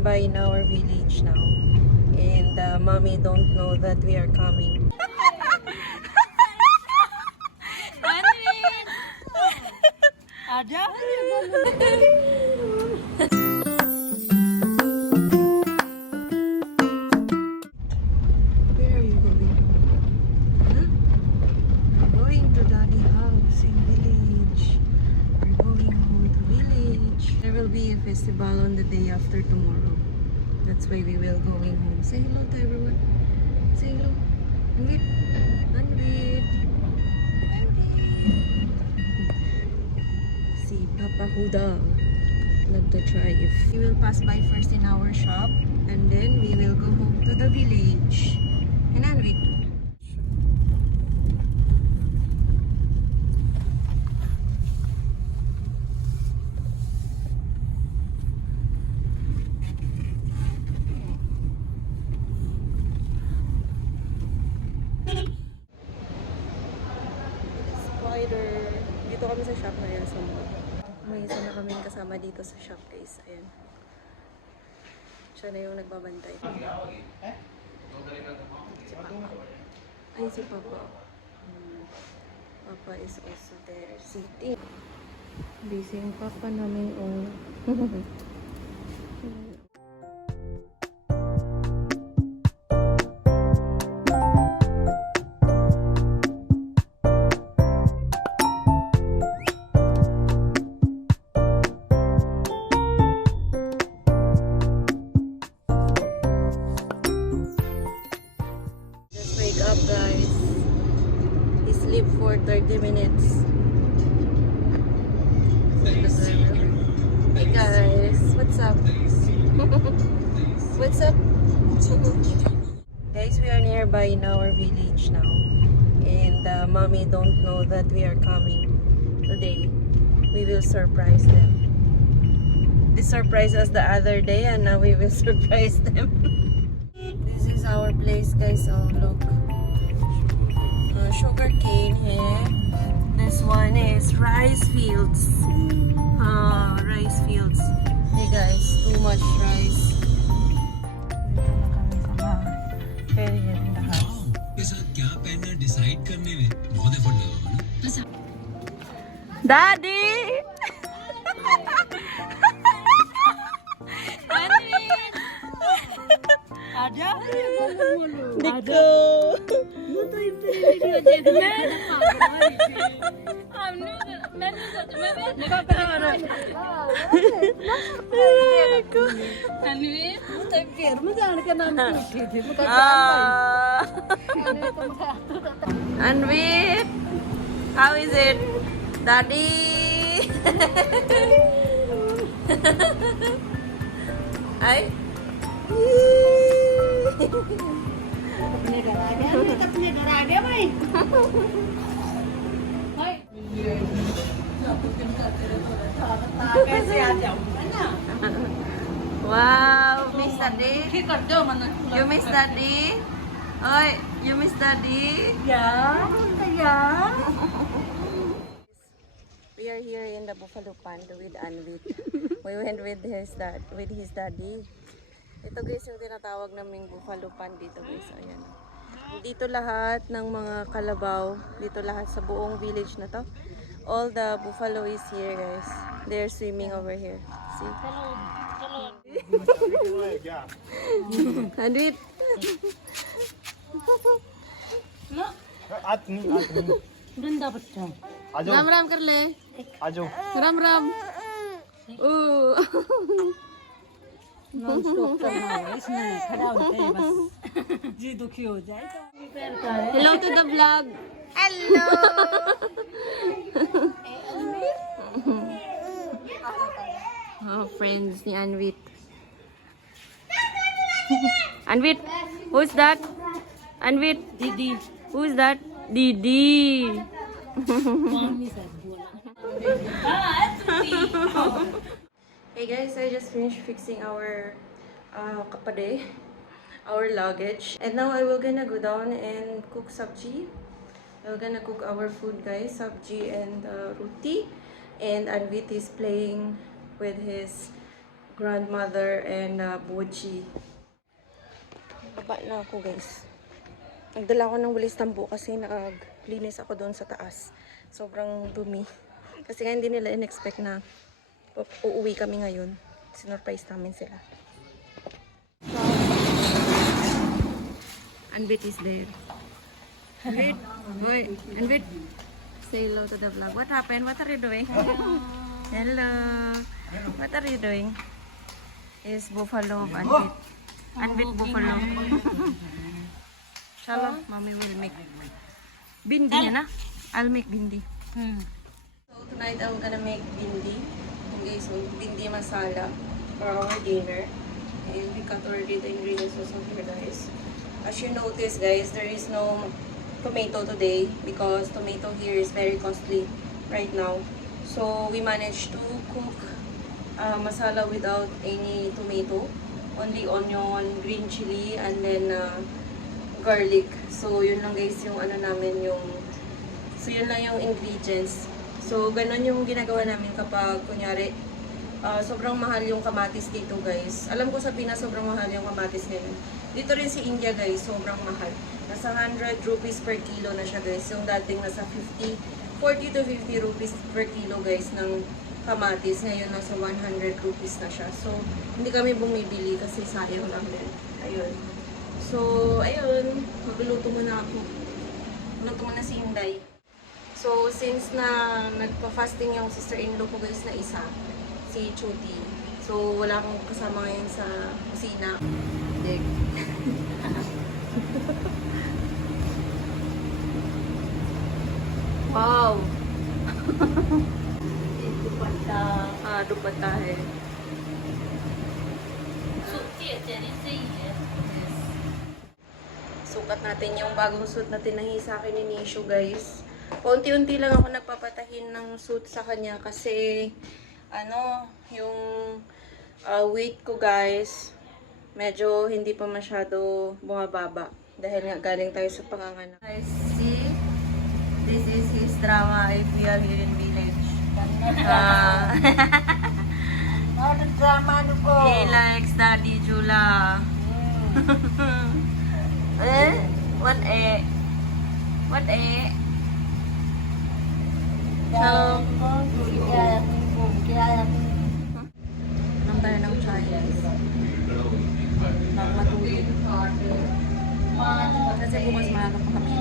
nearby in our village now, and mommy don't know that we are coming. Ada? Where are you going? Huh? Going to daddy house in village. We're going home to village. There will be a festival on the day after tomorrow. That's why we will going home. Say hello to everyone. Say hello. Anvit. Anvit. See Papa Huda. Love to try if we will pass by first in our shop and then we will go home to the village. And Anvit. Spider. Dito kami sa shop na yan sa mall. May isa na kami kasama dito sa shop, guys. Ayan. Siya na yung nagbabantay. Si Papa. Ay, si Papa. Papa is also there sitting. Busy yung Papa namin. Oh. Wake up, guys. He sleep for 30 minutes. Hey guys, what's up? What's up? Guys, we are nearby in our village now, and mommy don't know that we are coming today. We will surprise them. They surprised us the other day, and now we will surprise them. This is our place, guys. Oh, look. Sugar cane here. This one is rice fields. Rice fields. Hey guys, too much rice. Dito na kami sa bahay. Very here in the house. के साथ क्या पहनना डिसाइड करने में बहुत एफर्ट लगा ना Daddy! Ada? Nico! Anvit, how is it, Daddy? Ay. Wow, miss Daddy? You miss Daddy? Oi, you miss Daddy? Yeah. We are here in the Buffalo Pond with Anvit. We went with his daddy. Ito guys yung tinatawag naming Buffalo Pond dito guys. Ayan. Dito lahat ng mga kalabaw, dito lahat sa buong village na to. All the buffalo is here guys. They're swimming over here. See? Anvit. वृंदा बच्चा राम राम कर ले. आजो राम Ram. Non stop करना है इसमें खड़ा होते हैं बस जी दुखी हो जाए Hello to the vlog. Hello. Oh, friends ni Anvit. Anvit, who's that? Anvit, दीदी who's that? Didi. मम्मी से बोला Hey guys, I just finished fixing our kapade, our luggage, and now I will gonna go down and cook sabji. We're gonna cook our food, guys, sabji and roti. And Anvit is playing with his grandmother and Bochi. Baba na ako guys. Nagdala ako ng walis tambo kasi naglinis ako doon sa taas. Sobrang dumi. Kasi nga hindi nila in-expect na uuwi kami ngayon. Sinurprise namin sila. Anvit is there. Anvit, boy, Anvit, say hello to the vlog. What happened? What are you doing? Hello. What are you doing? Is buffalo of Anvit. Anvit buffalo. Shalom, mommy will make bindi na. I'll make bindi. So tonight I'm gonna make bindi. Okay, so bindi masala for our dinner. And we cut already the ingredients also here, guys. As you notice, guys, there is no tomato today because tomato here is very costly right now. So we managed to cook masala without any tomato, only onion, green chili, and then garlic. So yun lang guys yung ano namin yung yun lang yung ingredients. So ganun yung ginagawa namin kapag kunyari sobrang mahal yung kamatis dito guys. Alam ko sa Pinas sobrang mahal yung kamatis ngayon. Dito rin si India guys, sobrang mahal. Nasa 100 rupees per kilo na siya guys. Yung dating nasa 40 to 50 rupees per kilo guys ng kamatis. Ngayon nasa 100 rupees na siya. So hindi kami bumibili kasi sayang lang din. Ayun. So ayun, magluluto muna ako. Luto muna si Inday. So since na nagpa-fasting yung sister-in-law ko guys na isa, si Chuti. So, wala akong kasama ngayon sa kusina. Dig. Wow! Dupatta hai. Sukat natin yung bagong suit na tinahi sa akin ni Nishu guys. Paunti-unti lang ako nagpapatahin ng suit sa kanya kasi yung weight ko guys, medyo hindi pa masyado bumababa. Dahil nga galing tayo sa panganganak. Guys, see? This is his drama if we are here in village. Drama ano po? He likes Daddy Jula. What eh? What eh? So, nang tayo ng Chinese. Matulog. Kasi bukas maaga pa kami.